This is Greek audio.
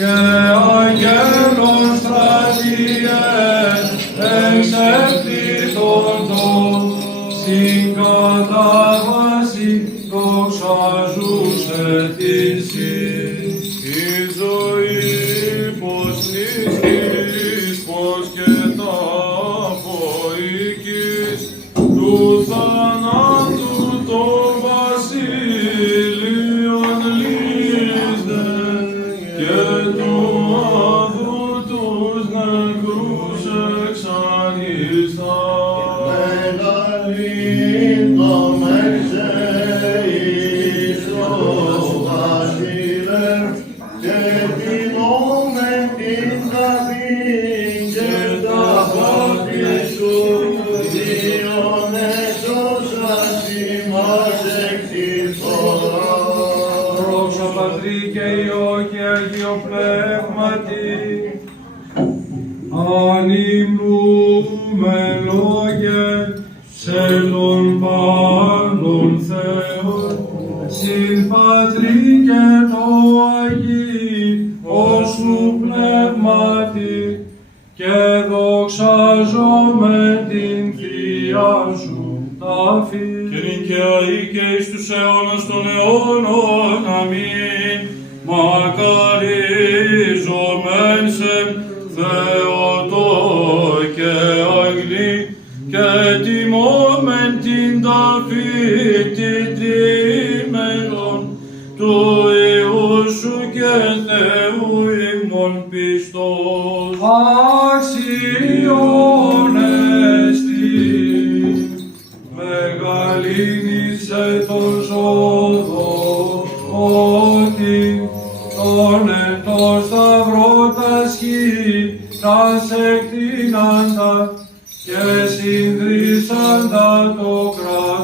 και αγγέλων στρατιέ εξεπτήτοντων συγκατάβαση δοξαζούσε την η ζωή πως νηστής, πως και ταποικής του θανάτου το βασίλειον λύσδε και του άδου τους νεκρούς εξανιστά. Δόξα Πατρί και Υιό και Αγίο Πνεύματι, ανυμνούμε λόγε σε τον πάντων Θεόν, συν Πατρί και το Αγίο σου Πνεύματι, και δοξάζομαι την Θεία σου τάφη. Κηρύκαιοι και εις τους αιώνας των αιώνων, αμήν. Μακαρίζομεν σε Θεοτό και αγνή, και τιμώμεν την ταφή την τρίμερον του Υιού σου και Θεού ημών πιστός. Αξιόν εστι μεγαλύνησε τον ζώδο, ότι τον εν το σταυρό τα σχήτας εκτείναντα και συνδρίσαντα το κράτος.